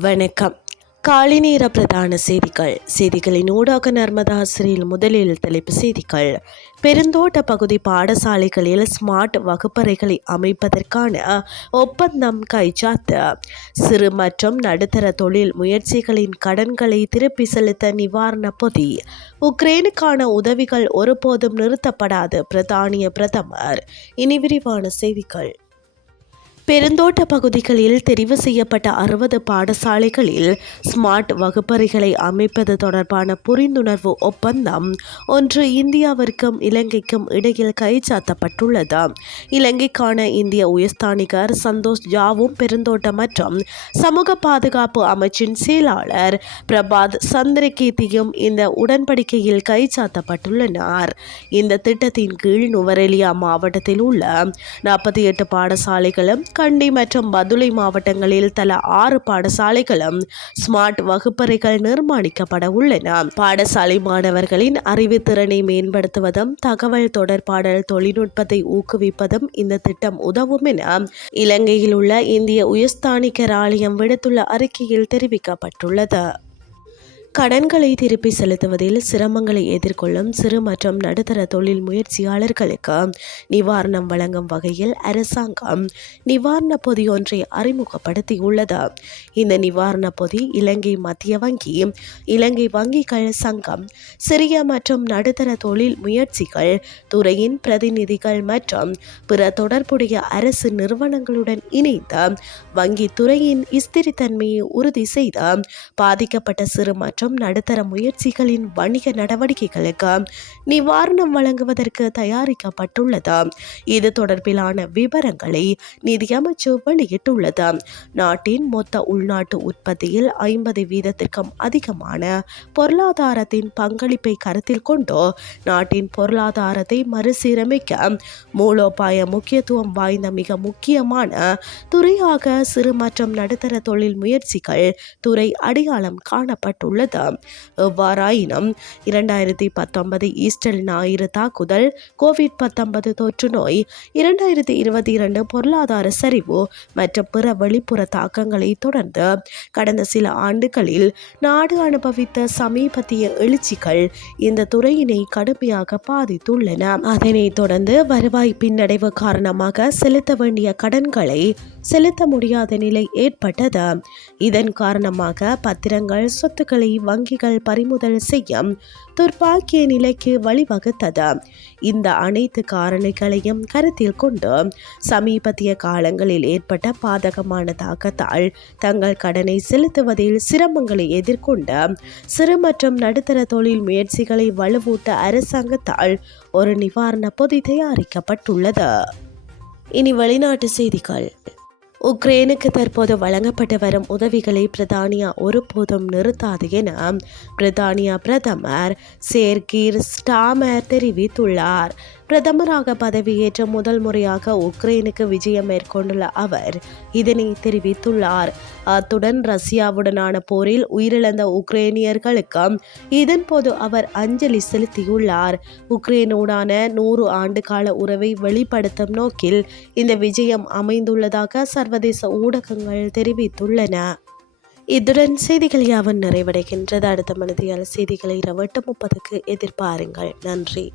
வணக்கம். காலை நேர பிரதான செய்திகள். செய்திகளின் ஊடாக நர்மதாசிரியில் முதலில் தலைப்பு செய்திகள். பெருந்தோட்ட பகுதி பாடசாலைகளில் ஸ்மார்ட் வகுப்பறைகளை அமைப்பதற்கான ஒப்பந்தம் கைச்சாத்து. சிறு மற்றும் நடுத்தர தொழில் முயற்சிகளின் கடன்களை திருப்பி செலுத்த நிவாரண பொதி. உக்ரைனுக்கான உதவிகள் ஒருபோதும் நிறுத்தப்படாது பிரதானிய பிரதமர். இனி விரிவான செய்திகள். பெருந்தோட்ட பகுதிகளில் தெரிவு செய்யப்பட்ட அறுபது பாடசாலைகளில் ஸ்மார்ட் வகுப்பறைகளை அமைப்பது தொடர்பான புரிந்துணர்வு ஒப்பந்தம் ஒன்று இந்தியாவிற்கும் இலங்கைக்கும் இடையில் கைச்சாத்தப்பட்டுள்ளது. இலங்கைக்கான இந்திய உயர்ஸ்தானிகர் சந்தோஷ் ஜாவும் பெருந்தோட்ட மற்றும் சமூக பாதுகாப்பு அமைச்சின் செயலாளர் பிரபாத் சந்திரகீர்த்தியும் இந்த உடன்படிக்கையில் கைச்சாத்தப்பட்டுள்ளனர். இந்த திட்டத்தின் கீழ் நுவரெலியா மாவட்டத்தில் உள்ள நாற்பத்தி எட்டு பாடசாலைகளும் கண்டி மற்றும் பதுளை மாவட்டங்களில் தலா ஆறு பாடசாலைகளும் ஸ்மார்ட் வகுப்பறைகள் நிர்மாணிக்கப்பட உள்ளன. பாடசாலை மாணவர்களின் அறிவுத்திறனை மேம்படுத்துவதும் தகவல் தொடர்பாடல் தொழில்நுட்பத்தை ஊக்குவிப்பதும் இந்த திட்டம் உதவும் என இலங்கையில் உள்ள இந்திய உயர்ஸ்தானிகர் ஆலயம் விடுத்துள்ள அறிக்கையில் தெரிவிக்கப்பட்டுள்ளது. கடன்களை திருப்பி செலுத்துவதில் சிரமங்களை எதிர்கொள்ளும் சிறு மற்றும் நடுத்தர தொழில் முயற்சியாளர்களுக்கு நிவாரணம் வழங்கும் வகையில் அரசாங்கம் நிவாரண பொதி ஒன்றை அறிமுகப்படுத்தியுள்ளது. இந்த நிவாரண பொதி இலங்கை மத்திய வங்கி இலங்கை வங்கிகள் சங்கம் சிறிய மற்றும் நடுத்தர தொழில் முயற்சிகள் துறையின் பிரதிநிதிகள் மற்றும் பிற தொடர்புடைய அரசு நிறுவனங்களுடன் இணைந்த வங்கி துறையின் ஸ்திரித்தன்மையை உறுதி செய்த பாதிக்கப்பட்ட சிறு மற்றும் மற்றும் நடுத்தர முயற்சிகளின் வணிக நடவடிக்கைகளுக்கு நிவாரணம் வழங்குவதற்கு தயாரிக்கப்பட்டுள்ளது. இது தொடர்பிலான விவரங்களை நிதியமைச்சு வெளியிட்டுள்ளது. நாட்டின் மொத்த உள்நாட்டு உற்பத்தியில் ஐம்பது வீதத்திற்கும் அதிகமான பொருளாதாரத்தின் பங்களிப்பை கருத்தில் கொண்டு நாட்டின் பொருளாதாரத்தை மறுசீரமைக்க மூலோபாய முக்கியத்துவம் வாய்ந்த மிக முக்கியமான துறையாக சிறு மற்றும் நடுத்தர தொழில் முயற்சிகள் துறை அடையாளம் காணப்பட்டுள்ளது. உள்ளது எவ்வாறாயினும் இரண்டாயிரத்தி பத்தொன்பது ஈஸ்டர் ஞாயிறு தாக்குதல் கோவிட் பத்தொன்பது தொற்று நோய் இரண்டாயிரத்தி இருபத்தி இரண்டு பொருளாதார சரிவு மற்றும் பிற வெளிப்புற தாக்கங்களை தொடர்ந்து கடந்த சில ஆண்டுகளில் நாடு அனுபவித்த சமீபத்திய எழுச்சிகள் இந்த துறையினை கடுமையாக பாதித்துள்ளன. அதனைத் தொடர்ந்து வருவாய் பின்னடைவு காரணமாக செலுத்த வேண்டிய கடன்களை செலுத்த முடியாத நிலை ஏற்பட்டது. இதன் காரணமாக பத்திரங்கள் சொத்துக்களை வங்கிகள் பறிமுதல் செய்யும் துர்ப்பாக்கிய நிலைக்கு வழிவகுத்தது. இந்த அனைத்து காரணிகளையும் கருத்தில் கொண்டு சமீபத்திய காலங்களில் ஏற்பட்ட பாதகமான தாக்கத்தால் தங்கள் கடனை செலுத்துவதில் சிரமங்களை எதிர்கொண்ட சிறு மற்றும் நடுத்தர தொழில் முயற்சிகளை வலுவூட்ட அரசாங்கத்தால் ஒரு நிவாரண பொதி தயாரிக்கப்பட்டுள்ளது. இனி வெளிநாட்டு செய்திகள். உக்ரைனுக்கு தற்போது வழங்கப்பட்டு வரும் உதவிகளை பிரித்தானியா ஒருபோதும் நிறுத்தாது என பிரித்தானியா பிரதமர் சேர்கீர் ஸ்டாமர் தெரிவித்துள்ளார். பிரதமராக பதவியேற்ற முதல் முறையாக உக்ரைனுக்கு விஜயம் மேற்கொண்டுள்ள அவர் இதனை தெரிவித்துள்ளார். அத்துடன் ரஷ்யாவுடனான போரில் உயிரிழந்த உக்ரைனியர்களுக்கு இதன்போது அவர் அஞ்சலி செலுத்தியுள்ளார். உக்ரைனுடான நூறு ஆண்டு கால உறவை வெளிப்படுத்தும் நோக்கில் இந்த விஜயம் அமைந்துள்ளதாக சர்வதேச ஊடகங்கள் தெரிவித்துள்ளன. இத்துடன் செய்திகள் யாவும் நிறைவடைகின்றது. அடுத்த மனதியால் செய்திகளை இரவட்டு முப்பதுக்கு எதிர்பாருங்கள். நன்றி.